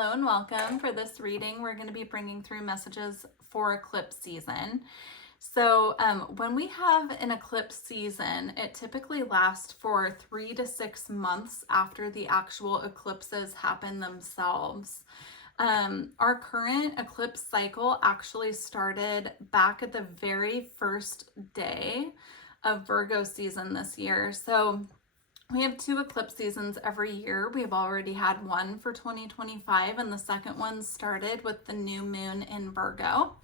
Hello and welcome. For this reading, we're going to be bringing through messages for eclipse season. So when we have an eclipse season, it typically lasts for 3 to 6 months after the actual eclipses happen themselves. Our current eclipse cycle actually started back at the very first day of Virgo season this year. So we have 2 eclipse seasons every year. We've already had one for 2025, and the second one started with the new moon in Virgo,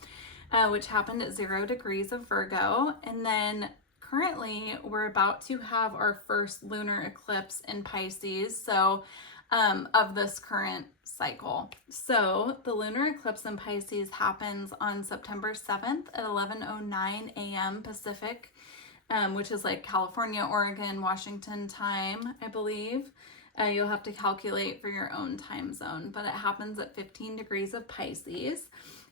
which happened at 0 degrees of Virgo. And then currently we're about to have our first lunar eclipse in Pisces, so of this current cycle. So the lunar eclipse in Pisces happens on September 7th at 11:09 a.m. Pacific, which is like California, Oregon, Washington time, I believe. You'll have to calculate for your own time zone, but it happens at 15 degrees of Pisces.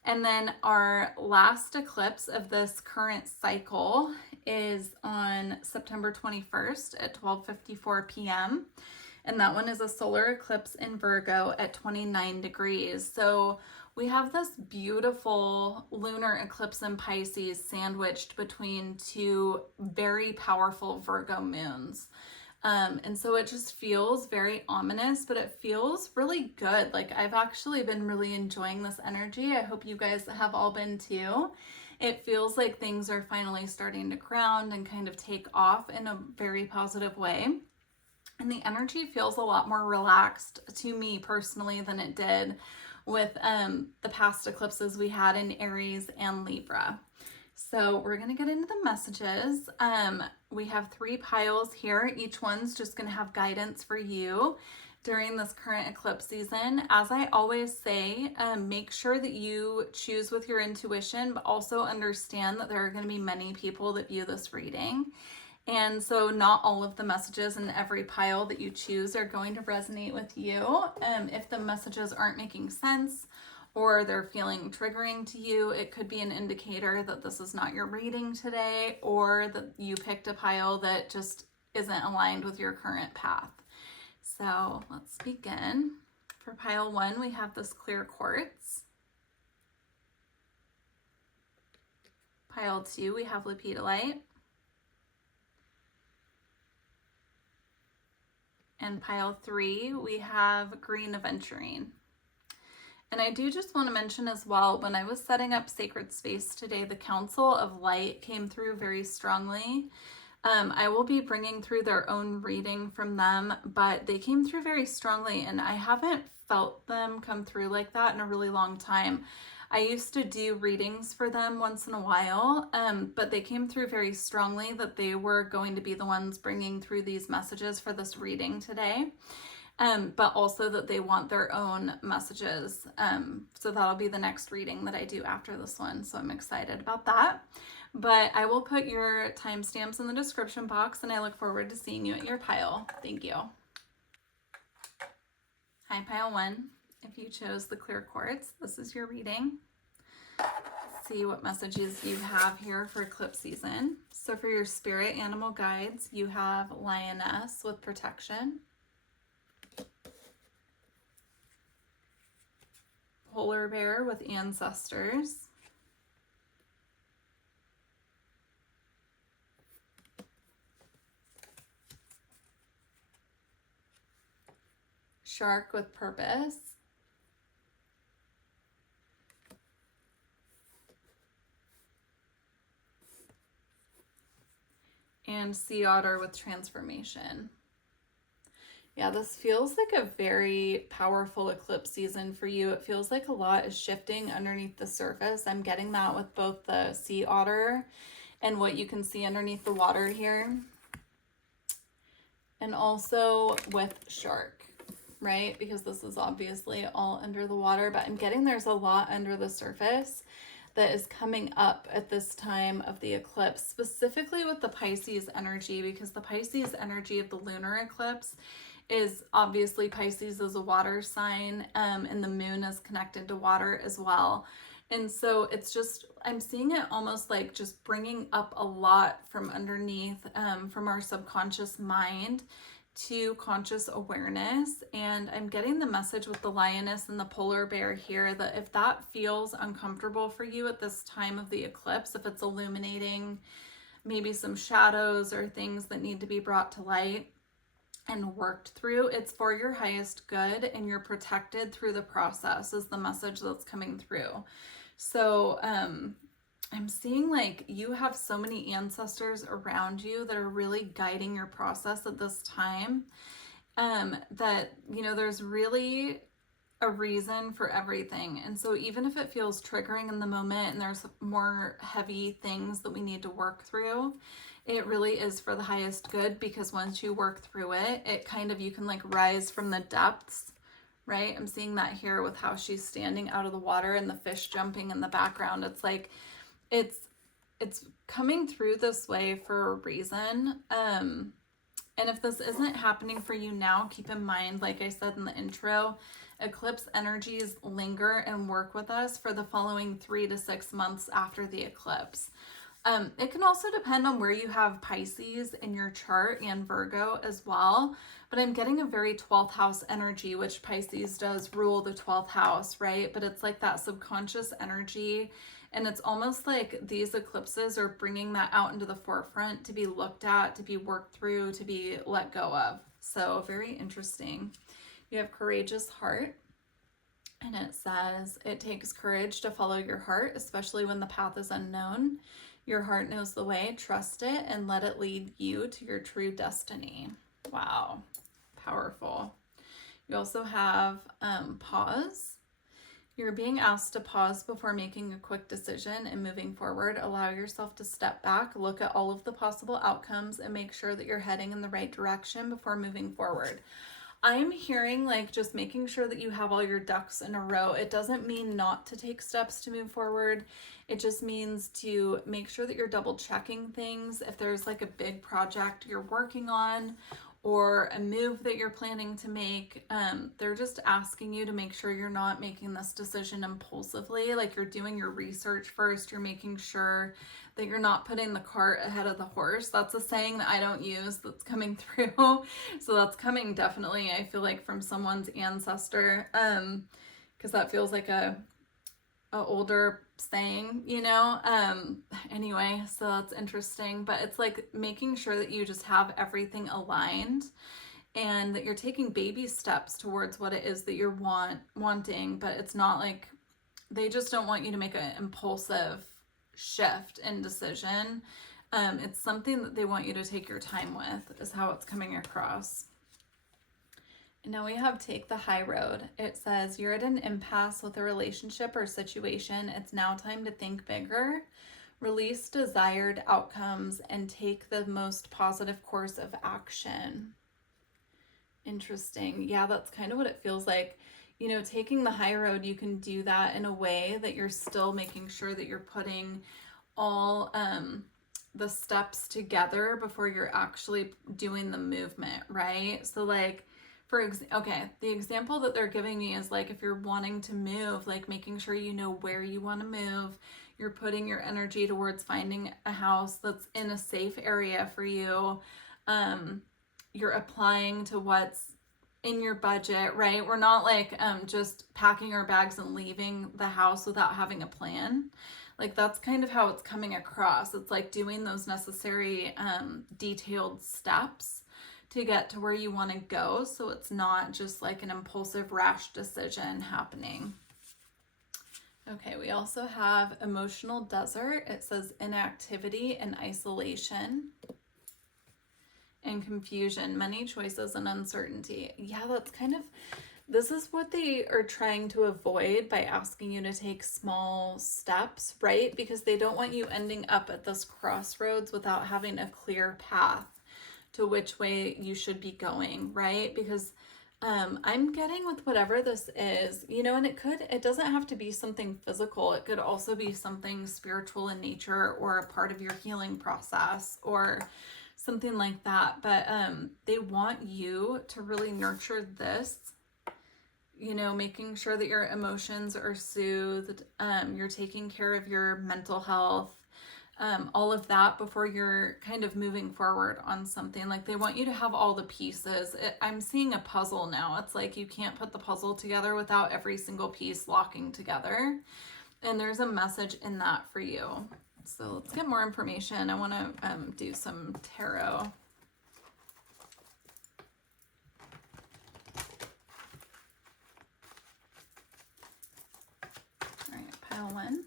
And then our last eclipse of this current cycle is on September 21st at 12:54 p.m. And that one is a solar eclipse in Virgo at 29 degrees. So we have this beautiful lunar eclipse in Pisces sandwiched between 2 very powerful Virgo moons. And so it just feels very ominous, but it feels really good. Like, I've actually been really enjoying this energy. I hope you guys have all been too. It feels like things are finally starting to ground and kind of take off in a very positive way. And the energy feels a lot more relaxed to me personally than it did with the past eclipses we had in Aries and Libra. So we're going to get into the messages. We have 3 piles here. Each one's just going to have guidance for you during this current eclipse season. As I always say, make sure that you choose with your intuition, but also understand that there are going to be many people that view this reading. And so not all of the messages in every pile that you choose are going to resonate with you. If the messages aren't making sense or they're feeling triggering to you, it could be an indicator that this is not your reading today, or that you picked a pile that just isn't aligned with your current path. So let's begin. For pile 1, we have this clear quartz. Pile 2, we have lepidolite. And pile 3, we have green aventurine. And I do just want to mention as well, when I was setting up sacred space today, the Council of Light came through very strongly. I will be bringing through their own reading from them, but they came through very strongly, and I haven't felt them come through like that in a really long time. I used to do readings for them once in a while, but they came through very strongly that they were going to be the ones bringing through these messages for this reading today, but also that they want their own messages. So that'll be the next reading that I do after this one, so I'm excited about that. But I will put your timestamps in the description box, and I look forward to seeing you at your pile. Thank you. Hi, pile 1. If you chose the clear quartz, this is your reading. Let's see what messages you have here for eclipse season. So for your spirit animal guides, you have lioness with protection, polar bear with ancestors, shark with purpose, and sea otter with transformation. Yeah, this feels like a very powerful eclipse season for you. It feels like a lot is shifting underneath the surface. I'm getting that with both the sea otter and what you can see underneath the water here, and also with shark, right? Because this is obviously all under the water, but I'm getting there's a lot under the surface that is coming up at this time of the eclipse, specifically with the Pisces energy, because the Pisces energy of the lunar eclipse is obviously Pisces is a water sign, and the moon is connected to water as well. And so it's just, I'm seeing it almost like just bringing up a lot from underneath, from our subconscious mind to conscious awareness. And I'm getting the message with the lioness and the polar bear here that if that feels uncomfortable for you at this time of the eclipse, if it's illuminating maybe some shadows or things that need to be brought to light and worked through, it's for your highest good and you're protected through the process is the message that's coming through. So I'm seeing like you have so many ancestors around you that are really guiding your process at this time, that, you know, there's really a reason for everything. And so even if it feels triggering in the moment and there's more heavy things that we need to work through, it really is for the highest good, because once you work through it, it kind of, you can like rise from the depths, right? I'm seeing that here with how she's standing out of the water and the fish jumping in the background. It's like, it's coming through this way for a reason. And if this isn't happening for you now, keep in mind, like I said in the intro, eclipse energies linger and work with us for the following 3 to 6 months after the eclipse. It can also depend on where you have Pisces in your chart and Virgo as well, but I'm getting a very 12th house energy, which Pisces does rule the 12th house, right? But it's like that subconscious energy, and it's almost like these eclipses are bringing that out into the forefront to be looked at, to be worked through, to be let go of. So very interesting. You have courageous heart. And it says, it takes courage to follow your heart, especially when the path is unknown. Your heart knows the way, trust it, and let it lead you to your true destiny. Wow, powerful. You also have pause. You're being asked to pause before making a quick decision and moving forward. Allow yourself to step back, look at all of the possible outcomes, and make sure that you're heading in the right direction before moving forward. I'm hearing like just making sure that you have all your ducks in a row. It doesn't mean not to take steps to move forward. It just means to make sure that you're double checking things. If there's like a big project you're working on or a move that you're planning to make, they're just asking you to make sure you're not making this decision impulsively. Like you're doing your research first. You're making sure that you're not putting the cart ahead of the horse. That's a saying that I don't use that's coming through. So that's coming definitely, I feel like, from someone's ancestor, because that feels like a older saying, you know. Anyway, so that's interesting. But it's like making sure that you just have everything aligned and that you're taking baby steps towards what it is that you're wanting. But it's not like they just don't want you to make an impulsive shift in decision. It's something that they want you to take your time with, is how it's coming across. And now we have take the high road. It says you're at an impasse with a relationship or situation. It's now time to think bigger, release desired outcomes, and take the most positive course of action. Interesting. Yeah, that's kind of what it feels like. You know, taking the high road, you can do that in a way that you're still making sure that you're putting all the steps together before you're actually doing the movement, right? So like, the example that they're giving me is like if you're wanting to move, like making sure you know where you want to move, you're putting your energy towards finding a house that's in a safe area for you. You're applying to what's in your budget, right? We're not like just packing our bags and leaving the house without having a plan. Like that's kind of how it's coming across. It's like doing those necessary detailed steps to get to where you want to go, so it's not just like an impulsive rash decision happening. Okay, we also have emotional desert. It says inactivity and isolation and confusion, many choices and uncertainty. Yeah, that's kind of, this is what they are trying to avoid by asking you to take small steps, right? Because they don't want you ending up at this crossroads without having a clear path to which way you should be going, right? Because I'm getting with whatever this is, you know, and it doesn't have to be something physical. It could also be something spiritual in nature or a part of your healing process or something like that. But they want you to really nurture this, you know, making sure that your emotions are soothed. You're taking care of your mental health. all of that before you're kind of moving forward on something. Like they want you to have all the pieces. I'm seeing a puzzle now. It's like you can't put the puzzle together without every single piece locking together. And there's a message in that for you. So let's get more information. I want to do some tarot. All right, pile one.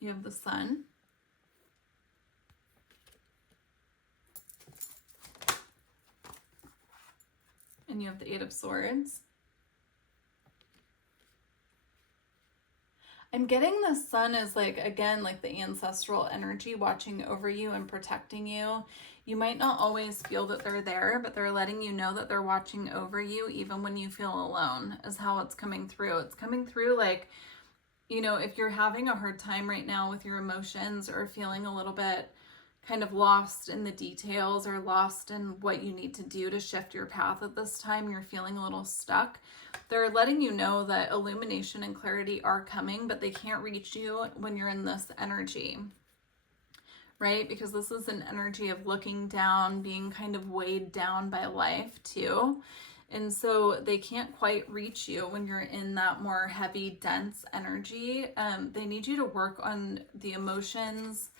You have the Sun. And you have the Eight of Swords. I'm getting the Sun as like, again, like the ancestral energy watching over you and protecting you. You might not always feel that they're there, but they're letting you know that they're watching over you even when you feel alone, is how it's coming through. It's coming through like, you know, if you're having a hard time right now with your emotions or feeling a little bit kind of lost in the details or lost in what you need to do to shift your path at this time, you're feeling a little stuck, they're letting you know that illumination and clarity are coming, but they can't reach you when you're in this energy, right? Because this is an energy of looking down, being kind of weighed down by life too. And so they can't quite reach you when you're in that more heavy, dense energy. They need you to work on the emotions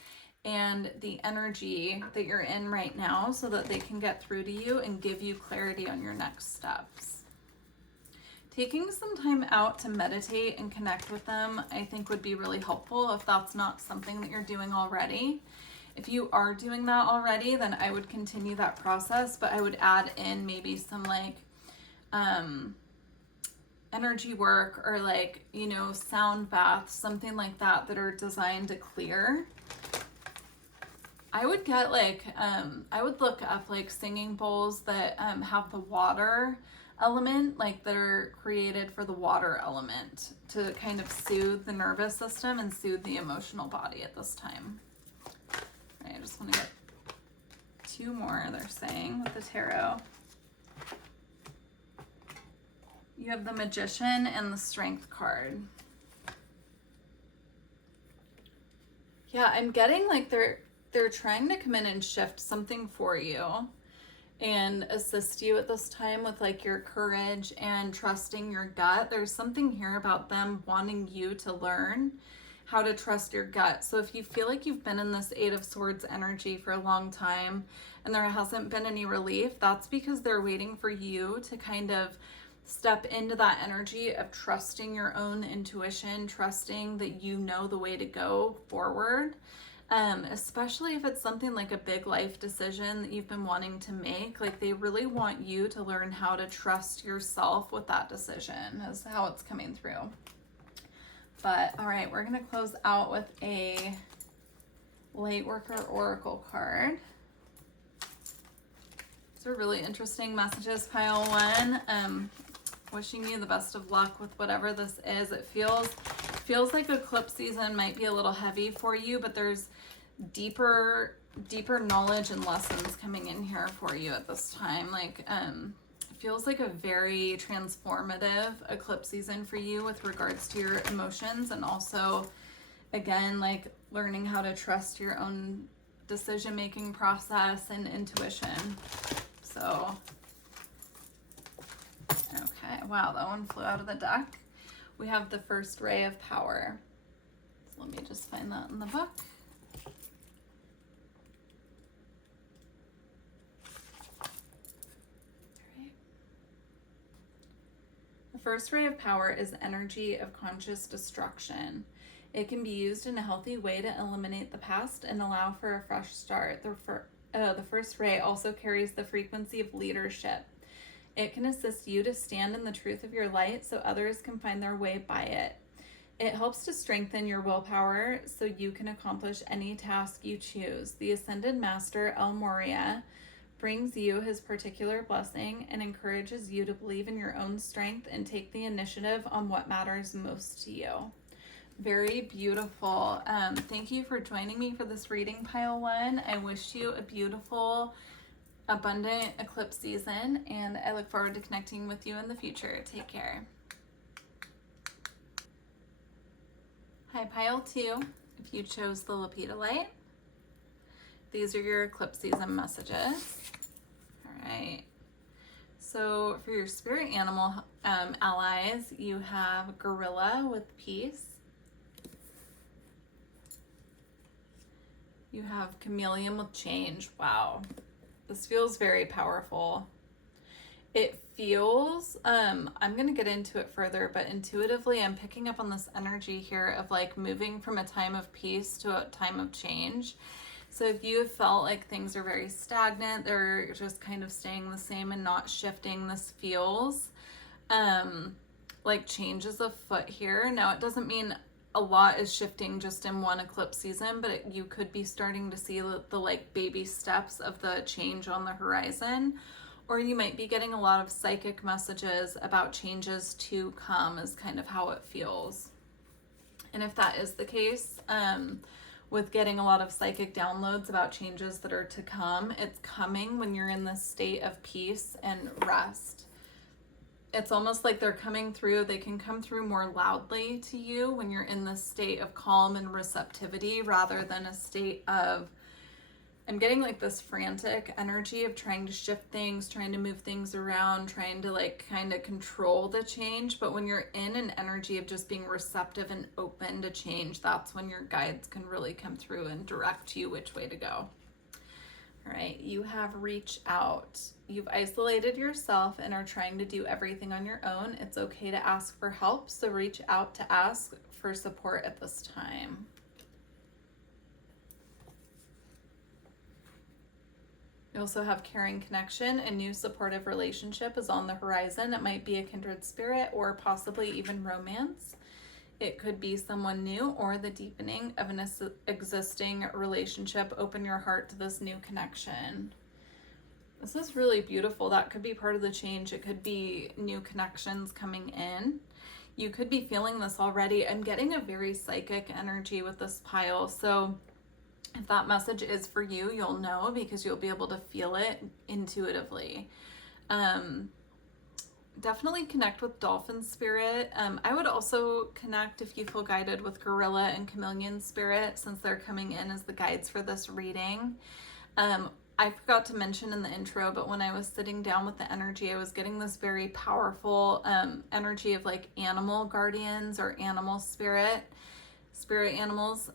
and the energy that you're in right now so that they can get through to you and give you clarity on your next steps. Taking some time out to meditate and connect with them, I think would be really helpful if that's not something that you're doing already. If you are doing that already, then I would continue that process, but I would add in maybe some like energy work or like, you know, sound baths, something like that that are designed to clear. I would get like, I would look up like singing bowls that have the water element, like they're created for the water element to kind of soothe the nervous system and soothe the emotional body at this time. All right, I just want to get two more, they're saying, with the tarot. You have the Magician and the Strength card. Yeah, I'm getting like they're trying to come in and shift something for you and assist you at this time with like your courage and trusting your gut. There's something here about them wanting you to learn how to trust your gut. So if you feel like you've been in this Eight of Swords energy for a long time and there hasn't been any relief, that's because they're waiting for you to kind of step into that energy of trusting your own intuition, trusting that you know the way to go forward. Especially if it's something like a big life decision that you've been wanting to make. Like they really want you to learn how to trust yourself with that decision, is how it's coming through. But all right, we're gonna close out with a Lightworker Oracle card. These are really interesting messages, pile one. Wishing you the best of luck with whatever this is. It feels like eclipse season might be a little heavy for you, but there's deeper knowledge and lessons coming in here for you at this time. Like it feels like a very transformative eclipse season for you with regards to your emotions, and also again like learning how to trust your own decision making process and intuition. So okay, wow, that one flew out of the deck. We have the First Ray of Power. So let me just find that in the book. All right. The First Ray of Power is energy of conscious destruction. It can be used in a healthy way to eliminate the past and allow for a fresh start. The First Ray also carries the frequency of leadership. It can assist you to stand in the truth of your light so others can find their way by it. It helps to strengthen your willpower so you can accomplish any task you choose. The Ascended Master, El Moria, brings you his particular blessing and encourages you to believe in your own strength and take the initiative on what matters most to you. Very beautiful. Thank you for joining me for this reading, pile one. I wish you a beautiful, abundant eclipse season, and I look forward to connecting with you in the future. Take care. Hi. Hi, pile 2. If you chose the Lepidolite, these are your eclipse season messages. All right. So for your spirit animal allies, you have Gorilla with peace. You have Chameleon with change. Wow. This feels very powerful. It feels, I'm going to get into it further, but intuitively I'm picking up on this energy here of like moving from a time of peace to a time of change. So if you have felt like things are very stagnant, they're just kind of staying the same and not shifting, this feels like change is afoot here. Now, it doesn't mean a lot is shifting just in one eclipse season, but you could be starting to see the like baby steps of the change on the horizon. Or you might be getting a lot of psychic messages about changes to come is kind of how it feels. And if that is the case, with getting a lot of psychic downloads about changes that are to come, it's coming when you're in this state of peace and rest. It's almost like they're coming through. They can come through more loudly to you when you're in this state of calm and receptivity rather than a state of, I'm getting like this frantic energy of trying to shift things, trying to move things around, trying to like kind of control the change. But when you're in an energy of just being receptive and open to change, that's when your guides can really come through and direct you which way to go. All right, you have reach out. You've isolated yourself and are trying to do everything on your own. It's okay to ask for help, so reach out to ask for support at this time. You also have caring connection. A new supportive relationship is on the horizon. It might be a kindred spirit or possibly even romance. It could be someone new or the deepening of an existing relationship. Open your heart to this new connection. This is really beautiful. That could be part of the change. It could be new connections coming in. You could be feeling this already. I'm getting a very psychic energy with this pile. So if that message is for you, you'll know because you'll be able to feel it intuitively. Definitely connect with dolphin spirit. I would also connect, if you feel guided, with gorilla and chameleon spirit, since they're coming in as the guides for this reading. I forgot to mention in the intro, but when I was sitting down with the energy, I was getting this very powerful energy of like animal guardians or animal spirit animals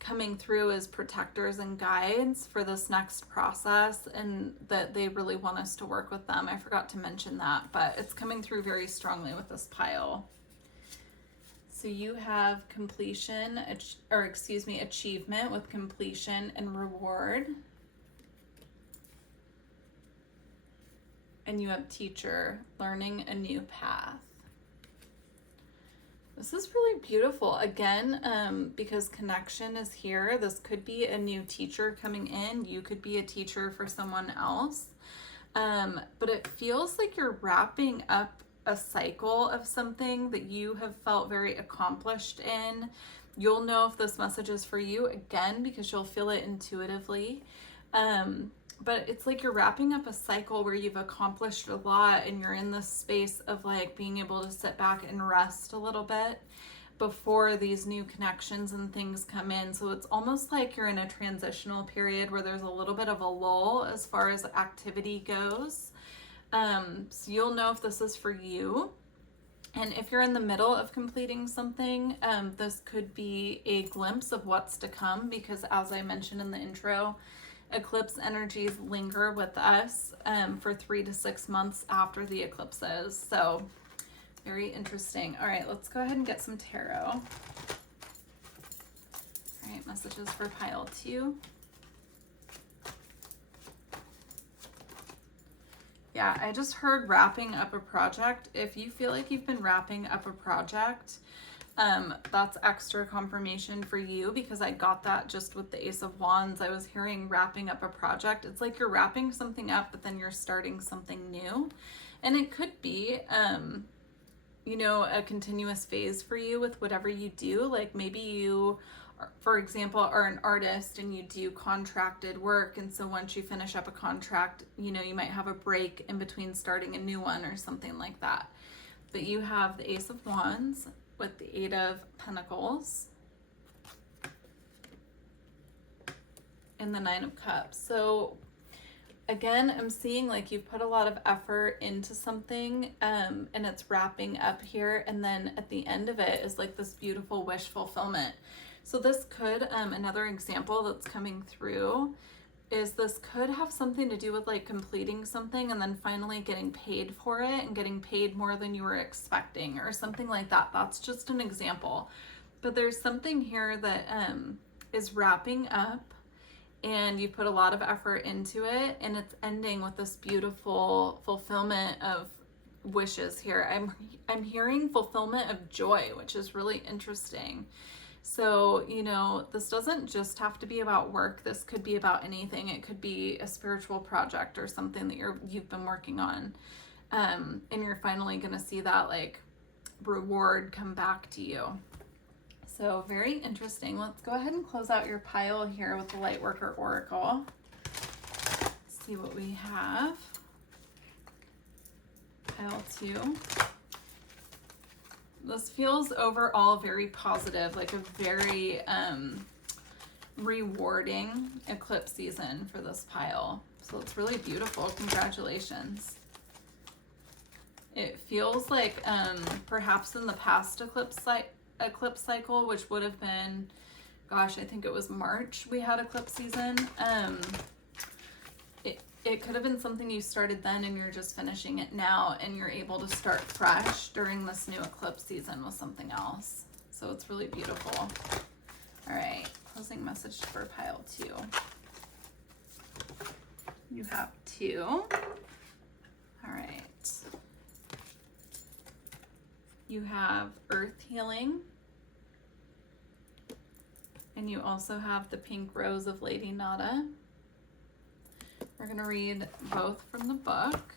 coming through as protectors and guides for this next process, and that they really want us to work with them. I forgot to mention that, but it's coming through very strongly with this pile. So you have completion, achievement with completion and reward. And you have teacher, learning a new path. This is really beautiful. Again, because connection is here, this could be a new teacher coming in. You could be a teacher for someone else. But it feels like you're wrapping up a cycle of something that you have felt very accomplished in. You'll know if this message is for you, again, because you'll feel it intuitively. But it's like you're wrapping up a cycle where you've accomplished a lot and you're in this space of like being able to sit back and rest a little bit before these new connections and things come in. So it's almost like you're in a transitional period where there's a little bit of a lull as far as activity goes. So you'll know if this is for you. And if you're in the middle of completing something, this could be a glimpse of what's to come, because as I mentioned in the intro, eclipse energies linger with us for 3 to 6 months after the eclipses. So very interesting. All right, let's go ahead and get some tarot. All right, messages for pile 2. Yeah, I just heard wrapping up a project. If you feel like you've been wrapping up a project, that's extra confirmation for you, because I got that just with the Ace of Wands. I was hearing wrapping up a project. It's like you're wrapping something up, but then you're starting something new. And it could be, a continuous phase for you with whatever you do. Like maybe you, for example, are an artist and you do contracted work. And so once you finish up a contract, you might have a break in between starting a new one or something like that. But you have the Ace of Wands with the 8 of Pentacles and the Nine of Cups. So again, I'm seeing like you've put a lot of effort into something, and it's wrapping up here, and then at the end of it is like this beautiful wish fulfillment. So this could, another example that's coming through is this could have something to do with like completing something and then finally getting paid for it and getting paid more than you were expecting or something like that. That's just an example. But there's something here that is wrapping up, and you put a lot of effort into it, and it's ending with this beautiful fulfillment of wishes here. I'm hearing fulfillment of joy, which is really interesting. So, you know, this doesn't just have to be about work. This could be about anything. It could be a spiritual project or something that you've been working on. And you're finally going to see that like reward come back to you. So very interesting. Let's go ahead and close out your pile here with the Lightworker Oracle. Let's see what we have. Pile 2. This feels overall very positive, like a very rewarding eclipse season for this pile. So it's really beautiful. Congratulations. It feels like perhaps in the past eclipse cycle, which would have been, gosh, I think it was March we had eclipse season. It could have been something you started then and you're just finishing it now, and you're able to start fresh during this new eclipse season with something else. So it's really beautiful. All right, closing message for pile 2. You have 2. All right. You have earth healing. And you also have the pink rose of Lady Nada. We're going to read both from the book.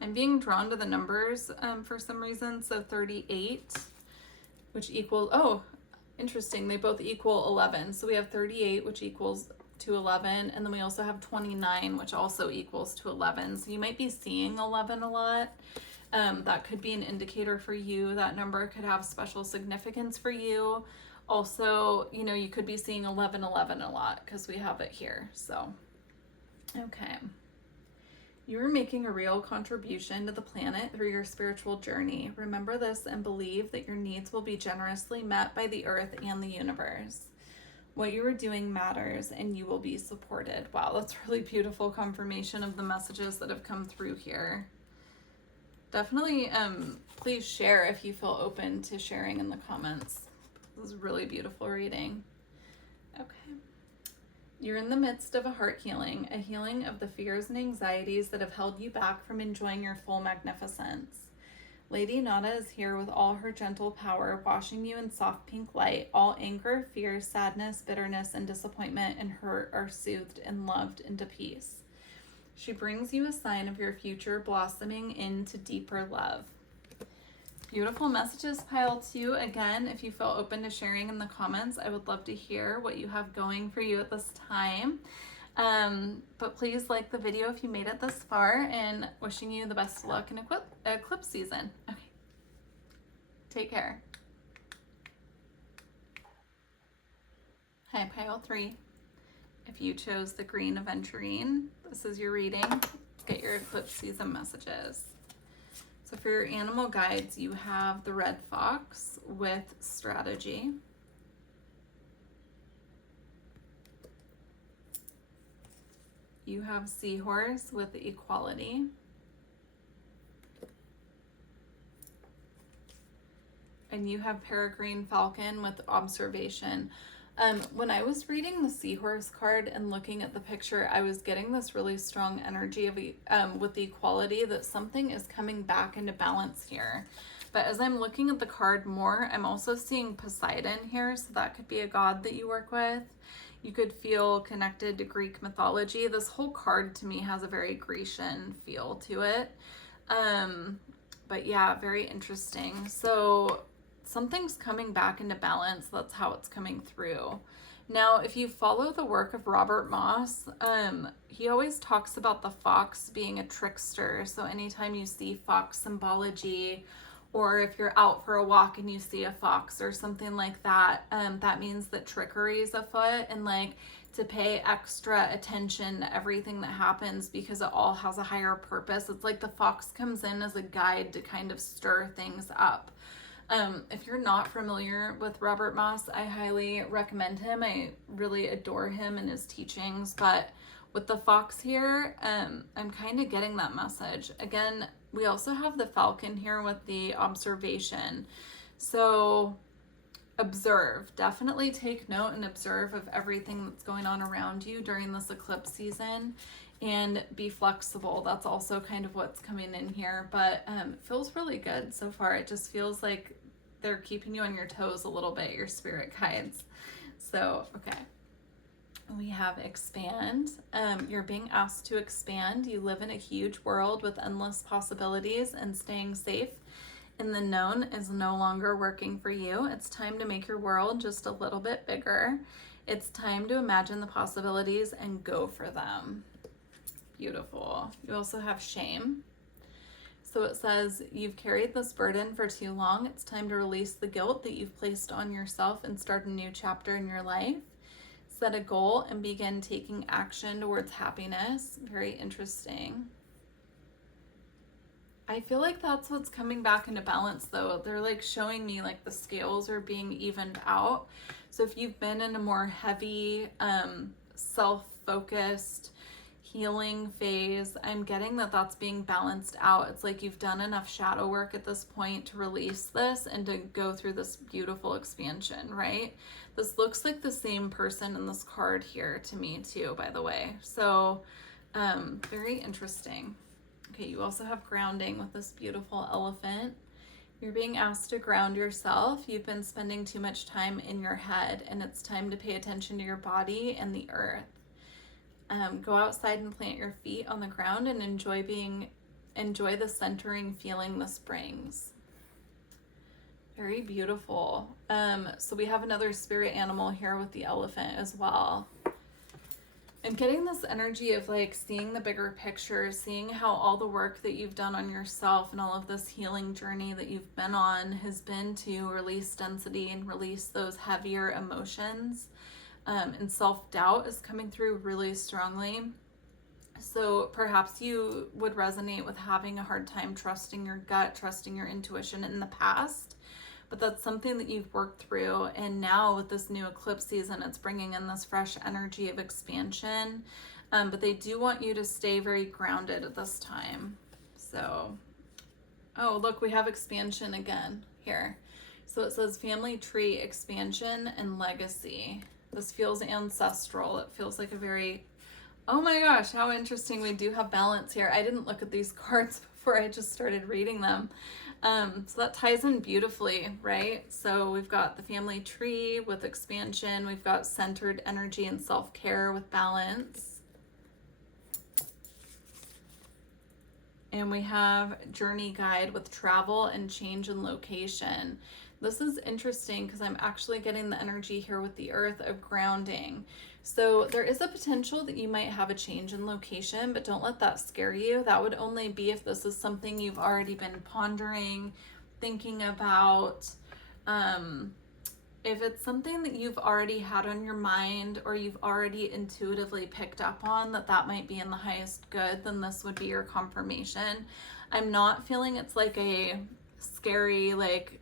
I'm being drawn to the numbers for some reason. So 38, which equals, oh, interesting. They both equal 11. So we have 38, which equals to 11. And then we also have 29, which also equals to 11. So you might be seeing 11 a lot. That could be an indicator for you. That number could have special significance for you. Also, you know, you could be seeing 1111 a lot because we have it here. So, okay. You're making a real contribution to the planet through your spiritual journey. Remember this and believe that your needs will be generously met by the earth and the universe. What you are doing matters and you will be supported. Wow, that's really beautiful confirmation of the messages that have come through here. Definitely, please share if you feel open to sharing in the comments. This is really beautiful reading. Okay. You're in the midst of a heart healing, a healing of the fears and anxieties that have held you back from enjoying your full magnificence. Lady Nada is here with all her gentle power, washing you in soft pink light. All anger, fear, sadness, bitterness, and disappointment and hurt are soothed and loved into peace. She brings you a sign of your future blossoming into deeper love. Beautiful messages, pile 2. Again, if you feel open to sharing in the comments, I would love to hear what you have going for you at this time. But please like the video if you made it this far, and wishing you the best of luck in eclipse season. Okay. Take care. Hi, pile 3. If you chose the green aventurine, this is your reading. Get your eclipse season messages. So for your animal guides, you have the red fox with strategy. You have seahorse with equality. And you have peregrine falcon with observation. When I was reading the seahorse card and looking at the picture, I was getting this really strong energy of with the equality that something is coming back into balance here. But as I'm looking at the card more, I'm also seeing Poseidon here, so that could be a god that you work with. You could feel connected to Greek mythology. This whole card to me has a very Grecian feel to it. But yeah, very interesting. So something's coming back into balance. That's how it's coming through. Now, if you follow the work of Robert Moss, he always talks about the fox being a trickster. So anytime you see fox symbology or if you're out for a walk and you see a fox or something like that, that means that trickery is afoot, and like to pay extra attention to everything that happens because it all has a higher purpose. It's like the fox comes in as a guide to kind of stir things up. If you're not familiar with Robert Moss, I highly recommend him. I really adore him and his teachings, but with the fox here, I'm kind of getting that message. Again, we also have the falcon here with the observation. So observe, definitely take note and observe of everything that's going on around you during this eclipse season, and be flexible. That's also kind of what's coming in here, but it feels really good so far. It just feels like they're keeping you on your toes a little bit, your spirit guides. So, okay. We have expand. You're being asked to expand. You live in a huge world with endless possibilities, and staying safe in the known is no longer working for you. It's time to make your world just a little bit bigger. It's time to imagine the possibilities and go for them. Beautiful. You also have shame. So it says, you've carried this burden for too long. It's time to release the guilt that you've placed on yourself and start a new chapter in your life. Set a goal and begin taking action towards happiness. Very interesting. I feel like that's what's coming back into balance though. They're like showing me like the scales are being evened out. So if you've been in a more heavy, self-focused healing phase, I'm getting that that's being balanced out. It's like you've done enough shadow work at this point to release this and to go through this beautiful expansion, right? This looks like the same person in this card here to me too, by the way. So very interesting. Okay, you also have grounding with this beautiful elephant. You're being asked to ground yourself. You've been spending too much time in your head, and it's time to pay attention to your body and the earth. Go outside and plant your feet on the ground and enjoy the centering feeling this brings. Very beautiful. So we have another spirit animal here with the elephant as well. I'm getting this energy of like seeing the bigger picture, seeing how all the work that you've done on yourself and all of this healing journey that you've been on has been to release density and release those heavier emotions. And self-doubt is coming through really strongly. So perhaps you would resonate with having a hard time trusting your gut, trusting your intuition in the past, but that's something that you've worked through. And now with this new eclipse season, it's bringing in this fresh energy of expansion. But they do want you to stay very grounded at this time. So, oh, look, we have expansion again here. So it says family tree, expansion, and legacy. This feels ancestral. It feels like a very, oh my gosh, how interesting. We do have balance here. I didn't look at these cards before I just started reading them. So that ties in beautifully, right? So we've got the family tree with expansion. We've got centered energy and self-care with balance. And we have journey guide with travel and change in location. This is interesting because I'm actually getting the energy here with the earth of grounding. So there is a potential that you might have a change in location, but don't let that scare you. That would only be if this is something you've already been pondering, thinking about. If it's something that you've already had on your mind or you've already intuitively picked up on that might be in the highest good, then this would be your confirmation. I'm not feeling it's like a scary, like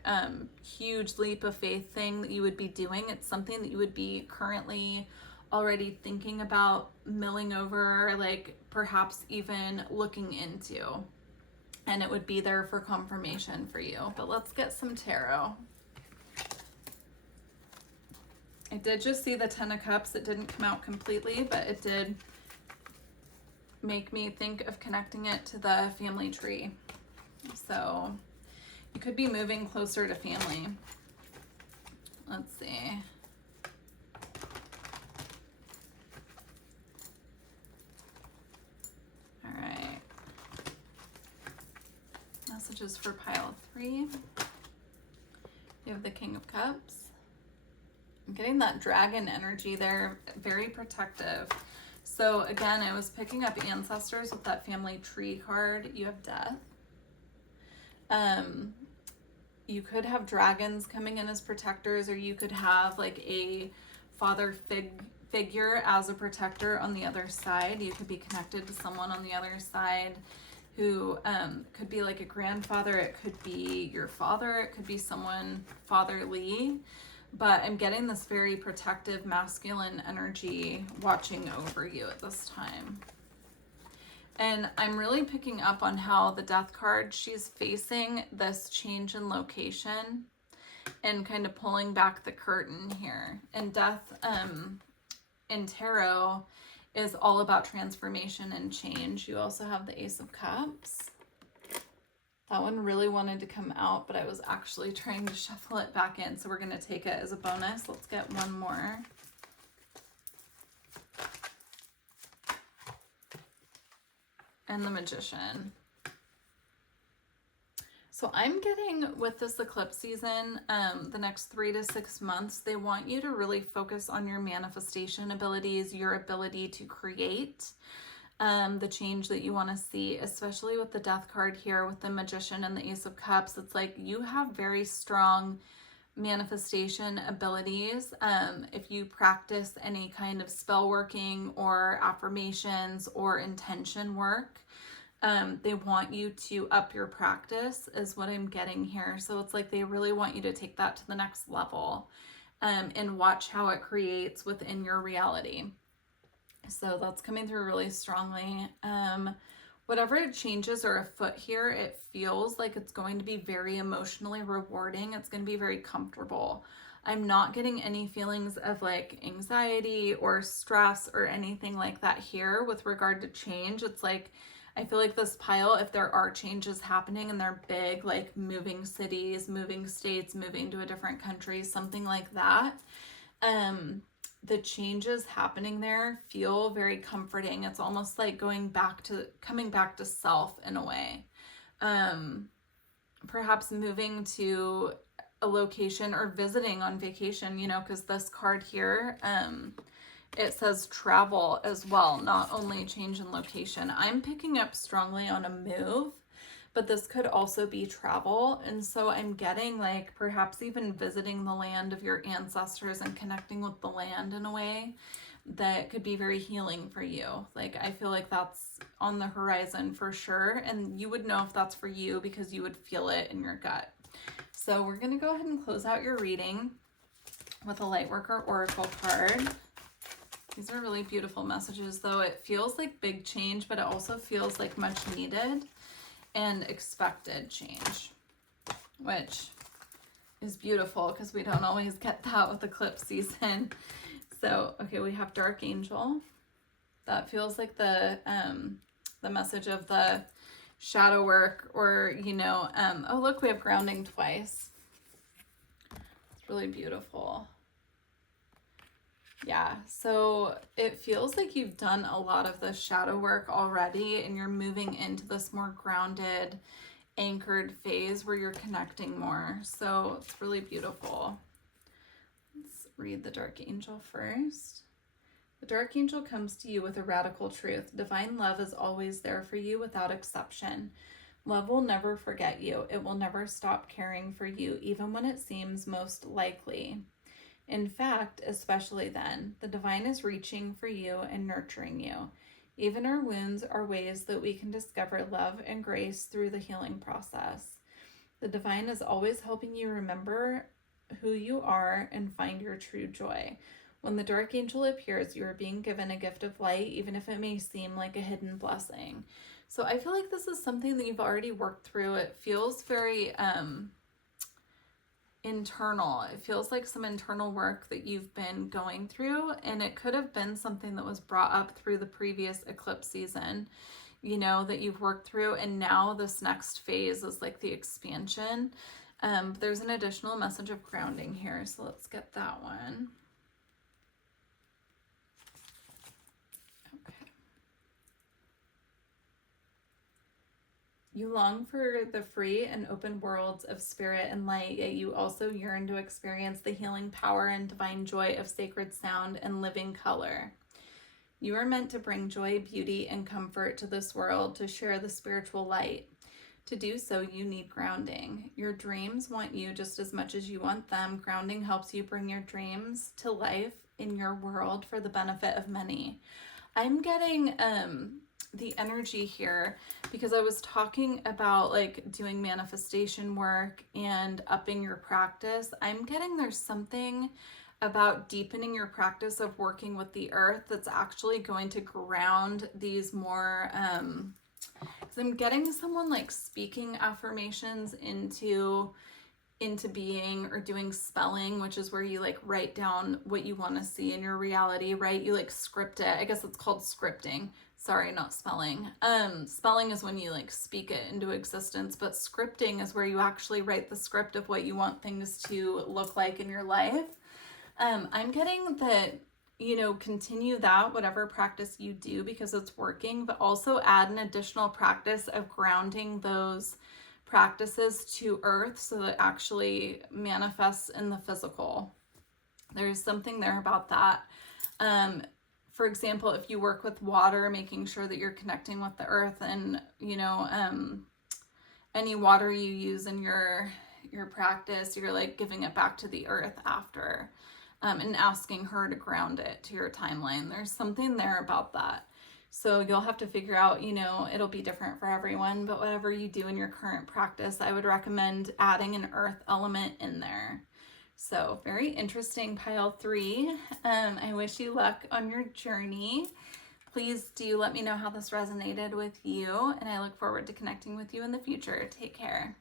huge leap of faith thing that you would be doing. It's something that you would be currently already thinking about, milling over, like perhaps even looking into, and it would be there for confirmation for you. But let's get some tarot. I did just see the 10 of Cups. It didn't come out completely, but it did make me think of connecting it to the family tree. So you could be moving closer to family. Let's see. All right. Messages for pile 3. You have the King of Cups. I'm getting that dragon energy there, very protective. So again, I was picking up ancestors with that family tree card. You have death. You could have dragons coming in as protectors, or you could have like a father figure as a protector on the other side. You could be connected to someone on the other side who could be like a grandfather. It could be your father. It could be someone fatherly. But I'm getting this very protective masculine energy watching over you at this time. And I'm really picking up on how the Death card, she's facing this change in location and kind of pulling back the curtain here. And Death in Tarot is all about transformation and change. You also have the Ace of Cups. That one really wanted to come out, but I was actually trying to shuffle it back in. So we're going to take it as a bonus. Let's get one more. And the Magician. So I'm getting with this eclipse season, the next 3 to 6 months, they want you to really focus on your manifestation abilities, your ability to create the change that you want to see, especially with the Death card here with the Magician and the Ace of Cups. It's like you have very strong manifestation abilities. If you practice any kind of spell working or affirmations or intention work, they want you to up your practice is what I'm getting here. So it's like they really want you to take that to the next level and watch how it creates within your reality. So that's coming through really strongly. Whatever changes are afoot here, it feels like it's going to be very emotionally rewarding. It's going to be very comfortable. I'm not getting any feelings of like anxiety or stress or anything like that here with regard to change. It's like, I feel like this pile, if there are changes happening and they're big, like moving cities, moving states, moving to a different country, something like that, the changes happening there feel very comforting. It's almost like coming back to self in a way. Perhaps moving to a location or visiting on vacation, you know, because this card here, it says travel as well, not only change in location. I'm picking up strongly on a move, but this could also be travel. And so I'm getting like perhaps even visiting the land of your ancestors and connecting with the land in a way that could be very healing for you. Like I feel like that's on the horizon for sure. And you would know if that's for you because you would feel it in your gut. So we're going to go ahead and close out your reading with a Lightworker Oracle card. These are really beautiful messages though. It feels like big change, but it also feels like much needed and expected change, which is beautiful because we don't always get that with eclipse season. So, okay, we have Dark Angel. That feels like the message of the shadow work, or, you know, oh, look, we have grounding twice. It's really beautiful. Yeah, so it feels like you've done a lot of the shadow work already and you're moving into this more grounded, anchored phase where you're connecting more. So it's really beautiful. Let's read the Dark Angel first. The Dark Angel comes to you with a radical truth. Divine love is always there for you without exception. Love will never forget you. It will never stop caring for you, even when it seems most likely. In fact, especially then, the divine is reaching for you and nurturing you. Even our wounds are ways that we can discover love and grace through the healing process. The divine is always helping you remember who you are and find your true joy. When the Dark Angel appears, you are being given a gift of light, even if it may seem like a hidden blessing. So I feel like this is something that you've already worked through. It feels very internal. It feels like some internal work that you've been going through, and it could have been something that was brought up through the previous eclipse season, you know, that you've worked through, and now this next phase is like the expansion. There's an additional message of grounding here, so let's get that one. You long for the free and open worlds of spirit and light, yet you also yearn to experience the healing power and divine joy of sacred sound and living color. You are meant to bring joy, beauty, and comfort to this world, to share the spiritual light. To do so, you need grounding. Your dreams want you just as much as you want them. Grounding helps you bring your dreams to life in your world for the benefit of many. I'm getting the energy here because I was talking about like doing manifestation work and upping your practice. I'm getting there's something about deepening your practice of working with the earth that's actually going to ground these more because I'm getting someone like speaking affirmations into being, or doing spelling, which is where you like write down what you want to see in your reality, right? You like script it. I guess it's called scripting. Sorry, not spelling. Spelling is when you like speak it into existence, but scripting is where you actually write the script of what you want things to look like in your life. I'm getting that, you know, continue that, whatever practice you do, because it's working, but also add an additional practice of grounding those practices to earth so that it actually manifests in the physical. There's something there about that. For example, if you work with water, making sure that you're connecting with the earth, and, you know, any water you use in your practice, you're like giving it back to the earth after, and asking her to ground it to your timeline. There's something there about that. So you'll have to figure out, you know, it'll be different for everyone, but whatever you do in your current practice, I would recommend adding an earth element in there. So very interesting, pile 3. I wish you luck on your journey. Please do let me know how this resonated with you, and I look forward to connecting with you in the future. Take care.